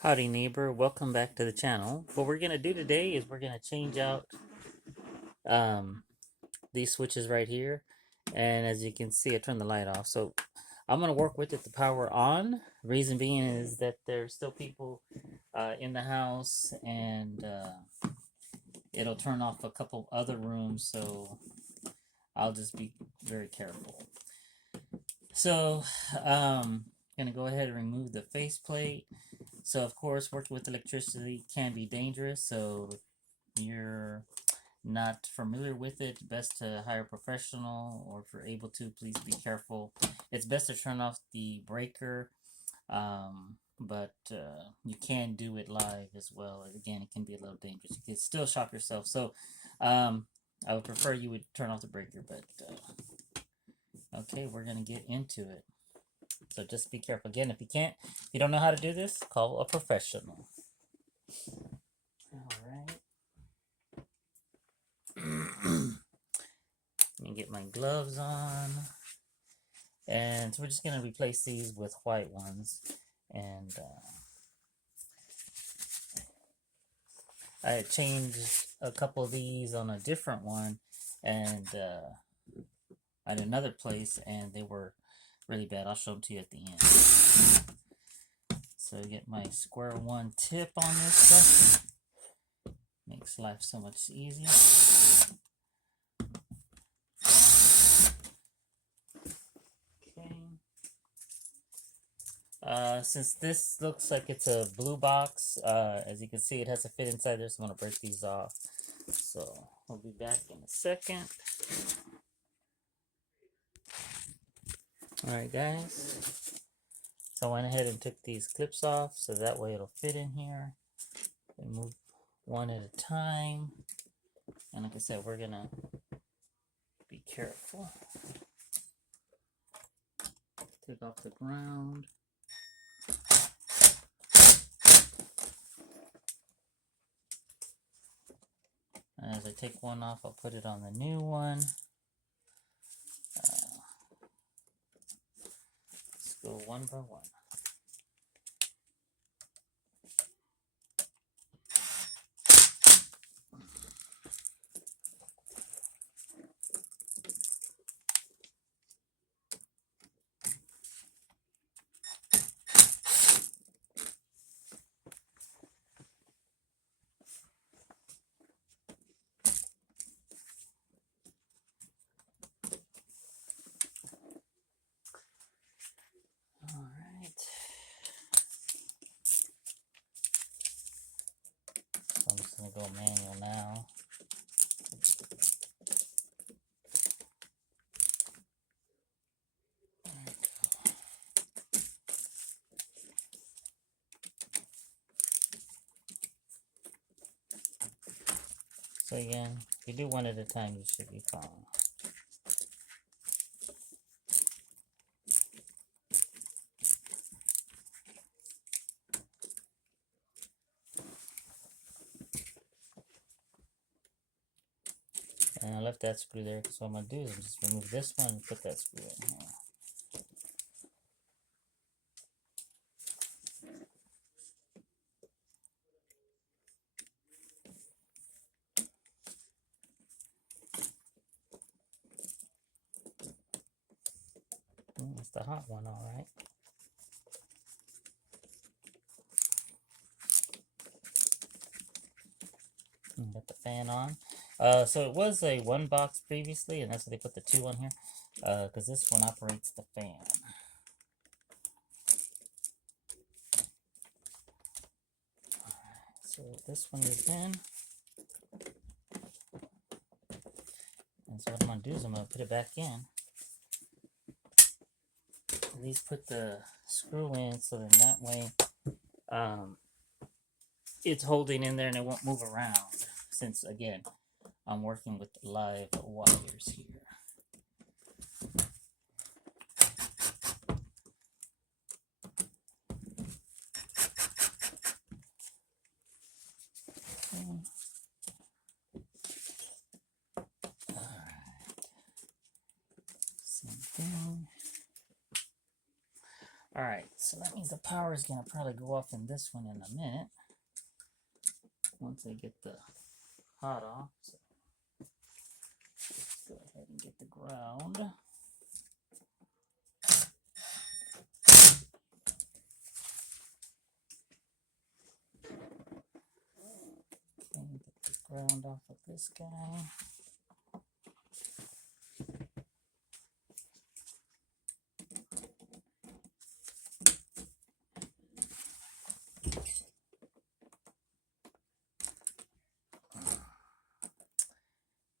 Howdy neighbor, welcome back to the channel. What we're gonna do today is we're gonna change out um, these switches right here. And as you can see, I turned the light off. So I'm gonna work with it to power on. Reason being is that there's still people in the house and it'll turn off a couple other rooms. So I'll just be very careful. So gonna go ahead and remove the faceplate. So of course, working with electricity can be dangerous. So if you're not familiar with it, best to hire a professional, or if you're able to, please be careful. It's best to turn off the breaker, but you can do it live as well. Again, it can be a little dangerous. You can still shock yourself. So I would prefer you would turn off the breaker, but okay, we're going to get into it. So just be careful. Again, if you don't know how to do this, call a professional. All right. Let me get my gloves on. And so we're just going to replace these with white ones. And I had changed a couple of these on a different one and at another place, and they were really bad. I'll show them to you at the end. So get my square one tip on this stuff. Makes life so much easier. Since this looks like it's a blue box, as you can see, it has to fit inside there, so I'm going to break these off. So I'll be back in a second. Alright guys, so I went ahead and took these clips off, so that way it'll fit in here. And move one at a time. And like I said, we're going to be careful. Take off the ground. And as I take one off, I'll put it on the new one. Let's go one by one. Alright. So I'm just going to go manual now. So again, if you do one at a time, you should be fine. And I left that screw there because what I'm going to do is just remove this one and put that screw in here. It's the hot one, alright. Got the fan on. So it was a one box previously, and that's why they put the two on here. Because this one operates the fan. So this one is in. And so what I'm going to do is I'm going to put it back in. At least put the screw in so then that way it's holding in there and it won't move around. Since, again, I'm working with live wires here. Alright, so that means the power is going to probably go off in this one in a minute. Once I get the hot off. So let's go ahead and get the ground. Okay, get the ground off of this guy.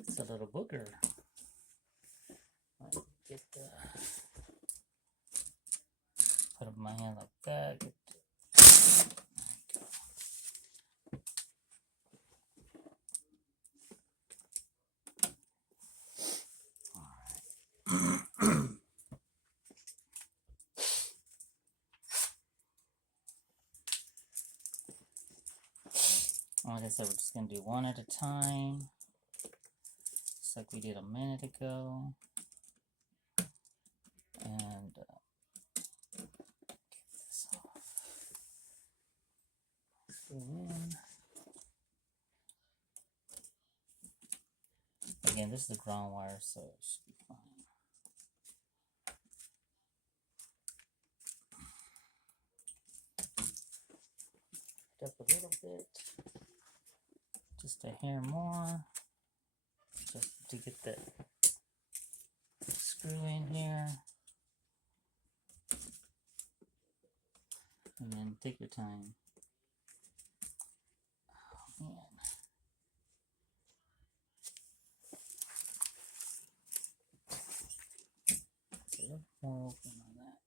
It's a little booger. Right, get the, put up my hand like that. Get the, like I said, we're just going to do one at a time, just like we did a minute ago. And get this off. Screw in. Again, this is the ground wire, so it should be fine. Up a little bit, just a hair more, just to get that screw in here, and then take your time. Oh man. It's a little more open on that.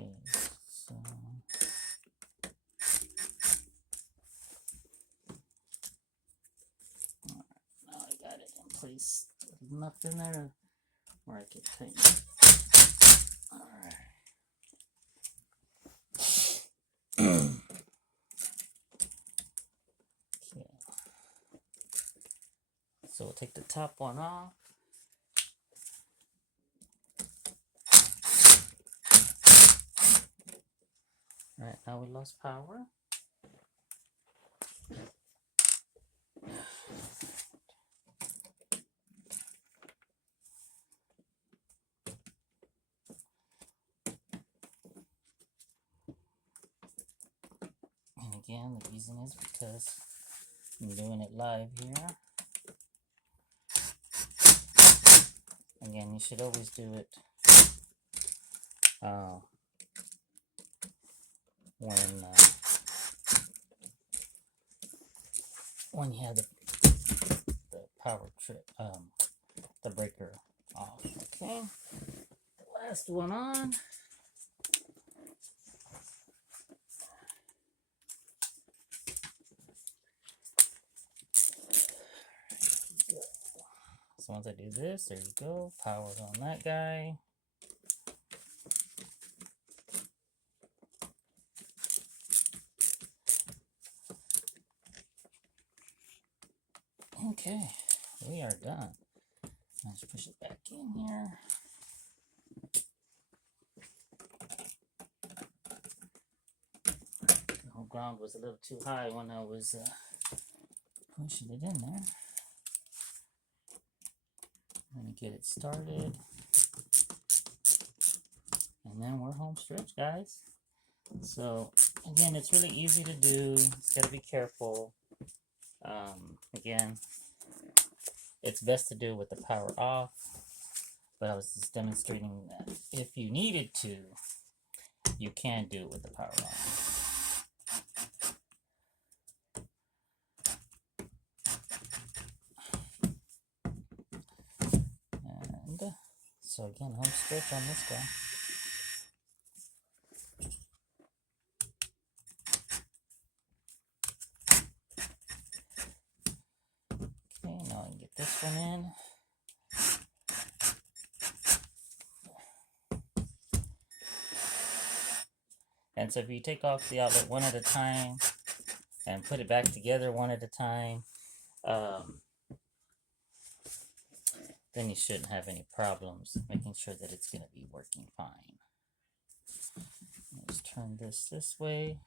Okay, so now I got it in place. There's enough in there where I can tighten it. Alright. Okay. So we'll take the top one off. Alright, now we lost power. And again, the reason is because I'm doing it live here. Again, you should always do it when you have the power trip, the breaker off. Okay, the last one on. So once I do this, there you go. Power's on that guy. Okay, we are done. Let's push it back in here. The whole ground was a little too high when I was pushing it in there. I'm gonna get it started. And then we're home stretch, guys. So again, it's really easy to do. Just gotta be careful. Again, it's best to do with the power off, but I was just demonstrating that if you needed to, you can do it with the power off. And so again, home stretch on this guy. in. And so if you take off the outlet one at a time and put it back together one at a time, then you shouldn't have any problems making sure that it's going to be working fine. Let's turn this way.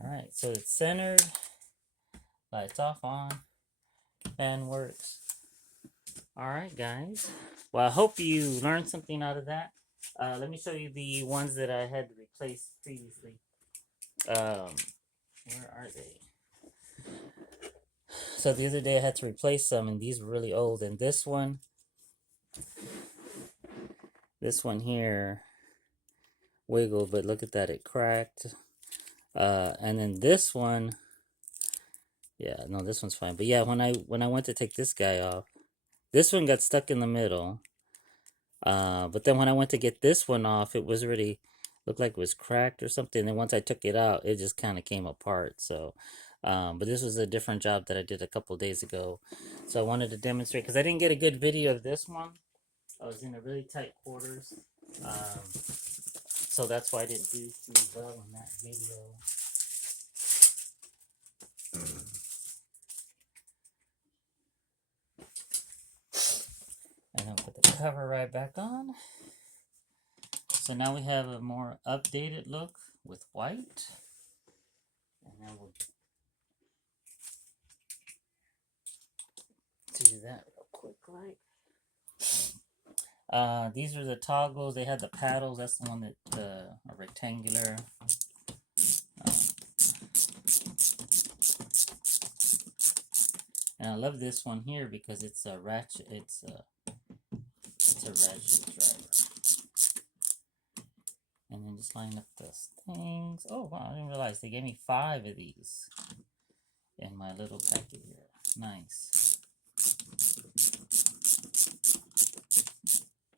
Alright, so it's centered, lights off, on, fan works. Alright guys, well I hope you learned something out of that. Let me show you the ones that I had to replace previously. Where are they? So the other day I had to replace some, and these were really old. And this one here wiggled, but look at that, it cracked. And then this one, yeah, no, this one's fine. But yeah, when I went to take this guy off, this one got stuck in the middle. But then when I went to get this one off, it was already looked like it was cracked or something. And then once I took it out, it just kind of came apart. So, but this was a different job that I did a couple days ago. So I wanted to demonstrate, because I didn't get a good video of this one. I was in a really tight quarters. So that's why I didn't do too well in that video. And I'll put the cover right back on. So now we have a more updated look with white. And then we'll do that real quick, right? These are the toggles. They had the paddles. That's the one that are rectangular. And I love this one here because it's a ratchet. It's a ratchet driver. And then just line up those things. Oh wow! I didn't realize they gave me 5 of these in my little packet here. Nice.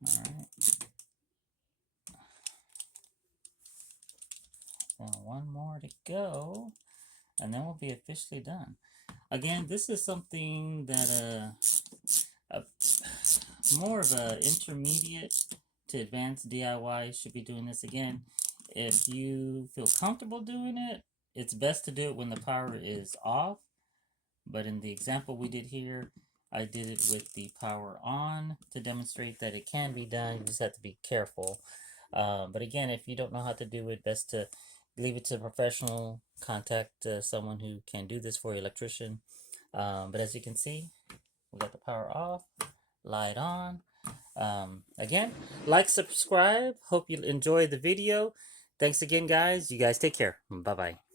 All right. Now one more to go, and then we'll be officially done. Again, this is something that more of a intermediate to advanced DIY should be doing this. Again, if you feel comfortable doing it, it's best to do it when the power is off. But in the example we did here, I did it with the power on to demonstrate that it can be done. You just have to be careful. But again, if you don't know how to do it, best to leave it to a professional. Contact someone who can do this for you, electrician. But as you can see, we got the power off, light on. Again, like, subscribe. Hope you enjoyed the video. Thanks again, guys. You guys take care. Bye-bye.